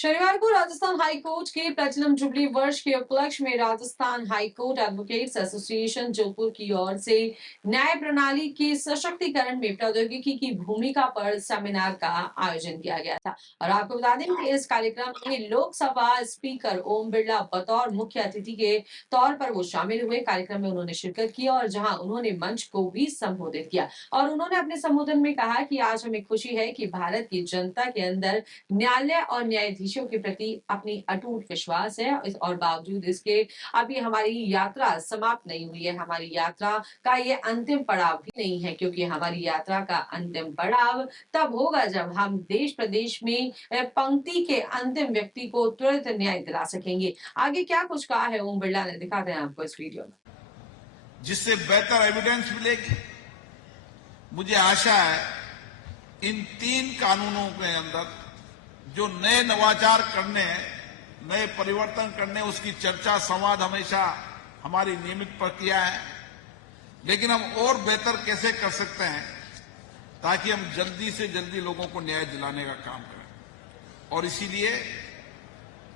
शनिवार को राजस्थान हाईकोर्ट के प्लेटिनम जुबली वर्ष के उपलक्ष्य में Rajasthan high court advocates association Jaipur की ओर से न्याय प्रणाली के सशक्तिकरण में प्रौद्योगिकी की भूमिका पर सेमिनार का आयोजन किया गया था। और आपको बता दें कि इस कार्यक्रम में लोकसभा स्पीकर ओम बिरला बतौर मुख्य अतिथि के तौर पर वो शामिल हुए। कार्यक्रम में उन्होंने शिरकत की और जहां उन्होंने मंच को भी संबोधित किया और उन्होंने अपने संबोधन में कहा कि आज हमें खुशी है कि भारत की जनता के अंदर न्यायालय और न्यायाधीशों के प्रति अपनी अटूट विश्वास है और बावजूद इसके अभी हमारी यात्रा समाप्त नहीं हुई है। हमारी यात्रा का ये अंतिम पड़ाव भी नहीं है, क्योंकि हमारी यात्रा का अंतिम पड़ाव तब होगा जब हम देश प्रदेश में पंक्ति के अंतिम व्यक्ति को तुरंत न्याय दिला सकेंगे। आगे क्या कुछ कहा है ओम बिरला ने, दिखाते हैं आपको इस वीडियो में। जिससे बेहतर एविडेंस मिलेगी। मुझे आशा है इन 3 कानूनों के अंदर जो नए नवाचार करने हैं, नए परिवर्तन करने, उसकी चर्चा संवाद हमेशा हमारी नियमित प्रक्रिया है। लेकिन हम और बेहतर कैसे कर सकते हैं ताकि हम जल्दी से जल्दी लोगों को न्याय दिलाने का काम करें। और इसीलिए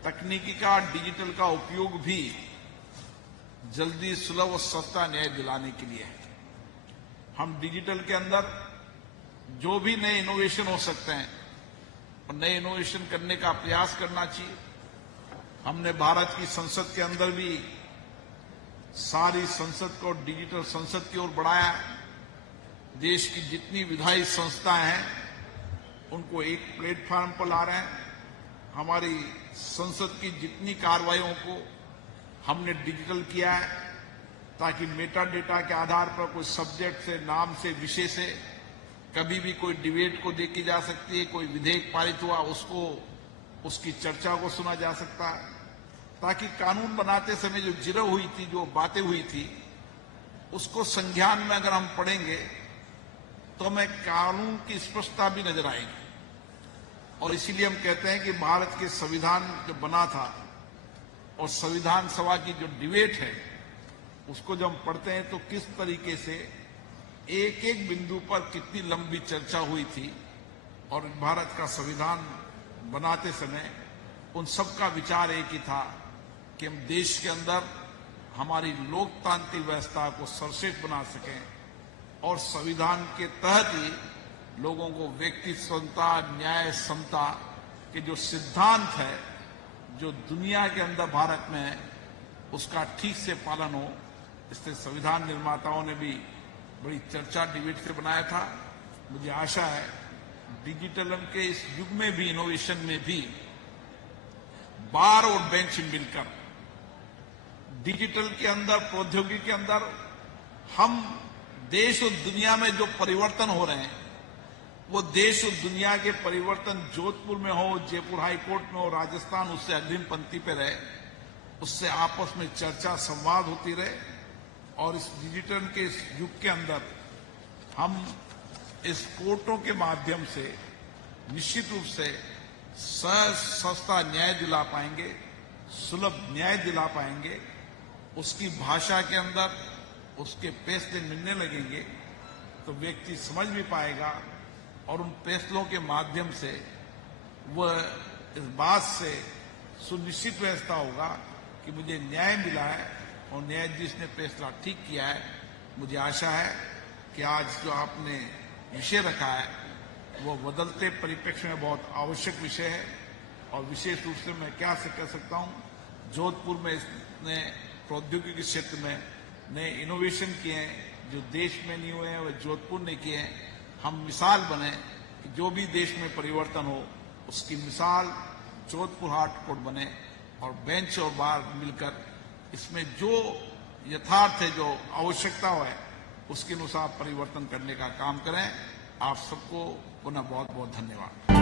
तकनीकी का, डिजिटल का उपयोग भी जल्दी, सुलभ और सस्ता न्याय दिलाने के लिए है। हम डिजिटल के अंदर जो भी नए इनोवेशन हो सकते हैं और नए इनोवेशन करने का प्रयास करना चाहिए। हमने भारत की संसद के अंदर भी सारी संसद को डिजिटल संसद की ओर बढ़ाया। देश की जितनी विधायी संस्थाएं हैं उनको एक प्लेटफॉर्म पर ला रहे हैं। हमारी संसद की जितनी कार्रवाइयों को हमने डिजिटल किया है ताकि मेटा डेटा के आधार पर कोई सब्जेक्ट से, नाम से, विषय से कभी भी कोई डिबेट को देखी जा सकती है। कोई विधेयक पारित हुआ उसको, उसकी चर्चा को सुना जा सकता है, ताकि कानून बनाते समय जो जिरह हुई थी, जो बातें हुई थी, उसको संज्ञान में अगर हम पढ़ेंगे तो हमें कानून की स्पष्टता भी नजर आएगी। और इसीलिए हम कहते हैं कि भारत के संविधान जो बना था और संविधान सभा की जो डिबेट है उसको जब हम पढ़ते हैं तो किस तरीके से एक एक बिंदु पर कितनी लंबी चर्चा हुई थी। और भारत का संविधान बनाते समय उन सबका विचार एक ही था कि हम देश के अंदर हमारी लोकतांत्रिक व्यवस्था को सर्वश्रेष्ठ बना सकें और संविधान के तहत ही लोगों को व्यक्ति स्वतंत्रता, न्याय, समता के जो सिद्धांत है जो दुनिया के अंदर भारत में है उसका ठीक से पालन हो। इससे संविधान निर्माताओं ने भी बड़ी चर्चा डिबेट से बनाया था। मुझे आशा है डिजिटल के इस युग में भी, इनोवेशन में भी बार और बेंच मिलकर डिजिटल के अंदर, प्रौद्योगिकी के अंदर हम देश और दुनिया में जो परिवर्तन हो रहे हैं वो देश और दुनिया के परिवर्तन जोधपुर में हो, जयपुर हाईकोर्ट में हो, राजस्थान उससे अग्रिम पंक्ति पे रहे, उससे आपस में चर्चा संवाद होती रहे। और इस डिजिटल के इस युग के अंदर हम इस कोर्टों के माध्यम से निश्चित रूप से सहज, सस्ता न्याय दिला पाएंगे, सुलभ न्याय दिला पाएंगे। उसकी भाषा के अंदर उसके फैसले मिलने लगेंगे तो व्यक्ति समझ भी पाएगा और उन फैसलों के माध्यम से वह इस बात से सुनिश्चित व्यवस्था होगा कि मुझे न्याय मिला है और न्यायाधीश ने फैसला ठीक किया है। मुझे आशा है कि आज जो आपने विषय रखा है वो बदलते परिप्रेक्ष्य में बहुत आवश्यक विषय है। और विशेष रूप से मैं क्या से कह सकता हूँ, जोधपुर में इसने प्रौद्योगिकी क्षेत्र में नए इनोवेशन किए हैं जो देश में नहीं हुए हैं, वह जोधपुर ने किए हैं। हम मिसाल बने कि जो भी देश में परिवर्तन हो उसकी मिसाल जोधपुर हाट कोर्ट बने और बेंच और बार मिलकर इसमें जो यथार्थ है, जो आवश्यकता है, उसके अनुसार परिवर्तन करने का काम करें। आप सबको पुनः बहुत बहुत धन्यवाद।